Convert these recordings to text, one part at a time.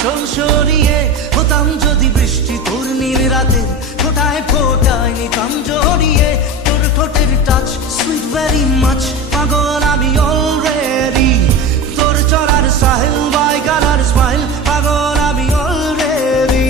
আঁচল সরিয়ে হতাম যদি বৃষ্টি তোর নীল রাতের ফোটায় ফোটায় নিতাম জড়িয়ে তোর ঠোঁটের টাচ সুইট ভেরি মাচ পাগল আমি অলরেডি তোর চড়ার সাহেল বাই গালার স্মাইল পাগল আমি অলরেডি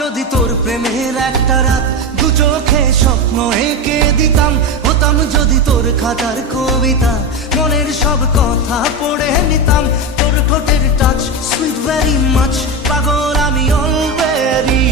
যদি তোর প্রেমের একটা রাত দু চোখে স্বপ্ন এঁকে দিতাম হতাম যদি তোর খাতার কবিতা মনের সব কথা পড়ে নিতাম তোর ঠোঁটের টাচ সুইট ভেরি মাচ পাগল আমি অলরেডি